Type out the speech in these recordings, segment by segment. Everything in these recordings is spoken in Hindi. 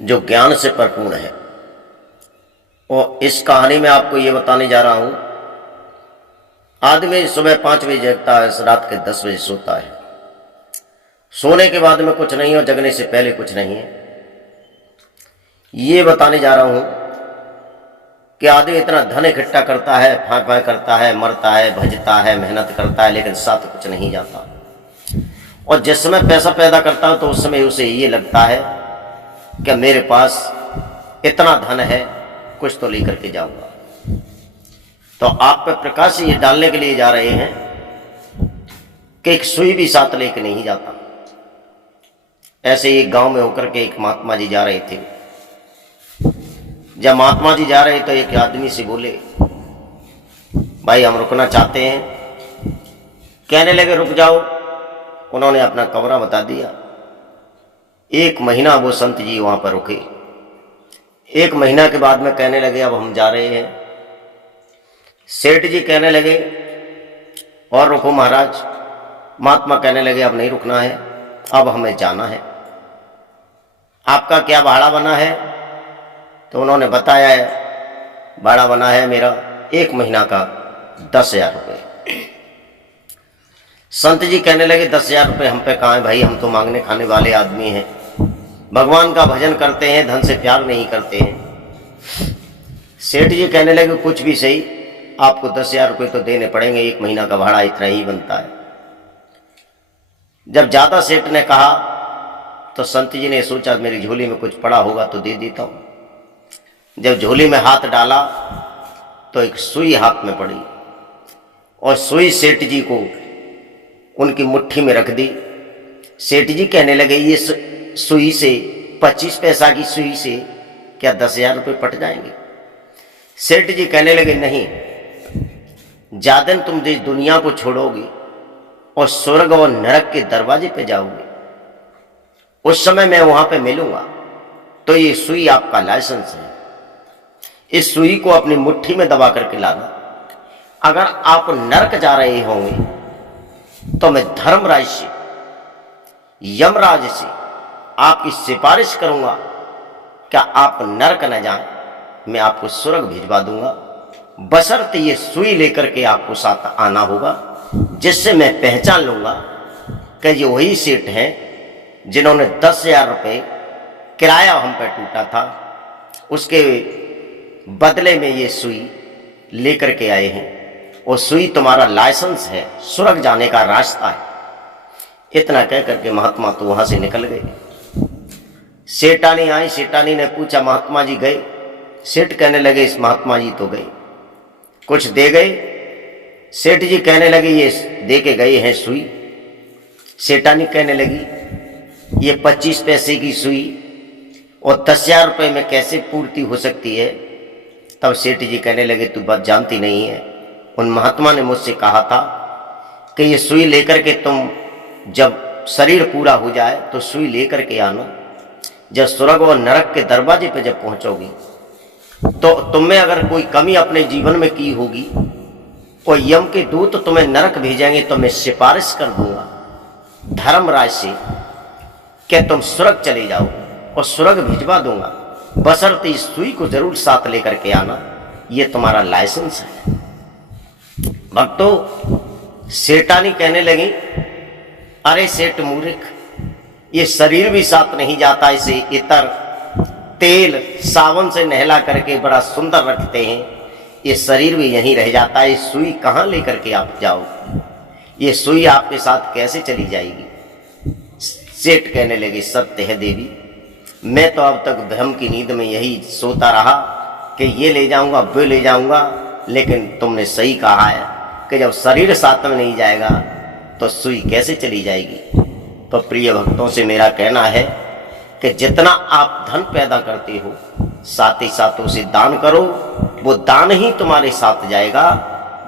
जो ज्ञान से परिपूर्ण है। और इस कहानी में आपको ये बताने जा रहा हूं, आदमी सुबह 5 बजे जगता है, रात के 10 बजे सोता है। सोने के बाद में कुछ नहीं और जगने से पहले कुछ नहीं है। ये बताने जा रहा हूं कि आदमी इतना धन इकट्ठा करता है, फाँ फाँ करता है, मरता है, भजता है, मेहनत करता है, लेकिन साथ कुछ नहीं जाता। और जिस समय पैसा पैदा करता है तो उस समय उसे ये लगता है कि मेरे पास इतना धन है, कुछ तो लेकर के जाऊंगा। तो आप पे प्रकाश ये डालने के लिए जा रहे हैं कि एक सुई भी साथ लेके नहीं जाता। ऐसे एक गांव में होकर के एक महात्मा जी जा रहे थे। जब महात्मा जी जा रहे तो एक आदमी से बोले, भाई हम रुकना चाहते हैं। कहने लगे रुक जाओ। उन्होंने अपना कमरा बता दिया। 1 महीना वो संत जी वहां पर रुके। 1 महीना के बाद में कहने लगे अब हम जा रहे हैं। सेठ जी कहने लगे और रुको महाराज। महात्मा कहने लगे अब नहीं रुकना है, अब हमें जाना है। आपका क्या भाड़ा बना है? तो उन्होंने बताया है भाड़ा बना है मेरा 1 महीना का 10,000 रुपये। संत जी कहने लगे 10,000 रुपये हम पे कहाँ है भाई, हम तो मांगने खाने वाले आदमी हैं, भगवान का भजन करते हैं, धन से प्यार नहीं करते हैं। सेठ जी कहने लगे कुछ भी सही, आपको 10,000 रुपये तो देने पड़ेंगे, 1 महीना का भाड़ा इतना ही बनता है। जब ज्यादा सेठ ने कहा तो संत जी ने सोचा मेरी झोली में कुछ पड़ा होगा तो दे देता हूं। जब झोली में हाथ डाला तो एक सुई हाथ में पड़ी और सुई सेठ जी को उनकी मुट्ठी में रख दी। सेठ जी कहने लगे ये सुई से 25 पैसा की सुई से क्या 10,000 रुपये पट जाएंगे? सेठ जी कहने लगे नहीं, ज्यादा तुम जिस दुनिया को छोड़ोगे और स्वर्ग और नरक के दरवाजे पे जाओगे, उस समय मैं वहां पे मिलूंगा। तो ये सुई आपका लाइसेंस है, इस सुई को अपनी मुट्ठी में दबा करके लाना। अगर आप नरक जा रहे होंगे तो मैं धर्मराज से, यमराज से आपकी सिफारिश करूंगा क्या आप नरक न जाएं, मैं आपको स्वर्ग भिजवा दूंगा। बशर्ते ये सुई लेकर के आपको साथ आना होगा, जिससे मैं पहचान लूंगा कि ये वही सेठ हैं जिन्होंने 10,000 रुपये किराया हम पर टूटा था, उसके बदले में ये सुई लेकर के आए हैं। और सुई तुम्हारा लाइसेंस है, स्वर्ग जाने का रास्ता है। इतना कह करके महात्मा तो वहां से निकल गए। सेठानी आई, सेठानी ने पूछा महात्मा जी गए? सेठ कहने लगे इस महात्मा जी तो गए, कुछ दे गए? सेठ जी कहने लगे ये दे के गए हैं सुई। सेठानी कहने लगी ये 25 पैसे की सुई और 10,000 रुपये में कैसे पूर्ति हो सकती है? तब सेठ जी कहने लगे तू बात जानती नहीं है, उन महात्मा ने मुझसे कहा था कि ये सुई लेकर के तुम जब शरीर पूरा हो जाए तो सुई लेकर के आना। जब स्वर्ग और नरक के दरवाजे पे जब पहुंचोगी तो तुम्हें अगर कोई कमी अपने जीवन में की होगी और यम के दूत तुम्हें नरक भेजेंगे तो मैं सिफारिश कर दूंगा धर्मराज से कि तुम स्वर्ग चले जाओ और स्वर्ग भिजवा दूंगा। बशर्ते इस सुई को जरूर साथ लेकर के आना, ये तुम्हारा लाइसेंस है। भक्तों, सेठानी कहने लगी अरे सेठ मूर्ख, ये शरीर भी साथ नहीं जाता, इसे इतर तेल सावन से नहला करके बड़ा सुंदर रखते हैं, ये शरीर भी यहीं रह जाता है, ये सुई कहाँ लेकर के आप जाओ? ये सुई आपके साथ कैसे चली जाएगी? सेठ कहने लगे सत्य है देवी, मैं तो अब तक भ्रम की नींद में यही सोता रहा कि ये ले जाऊंगा वो ले जाऊंगा, लेकिन तुमने सही कहा है कि जब शरीर साथ में नहीं जाएगा तो सुई कैसे चली जाएगी। तो प्रिय भक्तों से मेरा कहना है कि जितना आप धन पैदा करते हो साथ ही साथ उसे दान करो, वो दान ही तुम्हारे साथ जाएगा,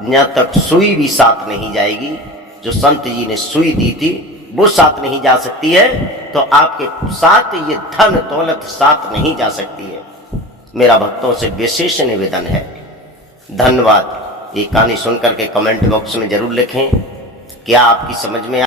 जहाँ तक सुई भी साथ नहीं जाएगी। जो संत जी ने सुई दी थी वो साथ नहीं जा सकती है, तो आपके साथ ये धन दौलत साथ नहीं जा सकती है। मेरा भक्तों से विशेष निवेदन है। धन्यवाद। ये कहानी सुनकर के कमेंट बॉक्स में जरूर लिखें क्या आपकी समझ में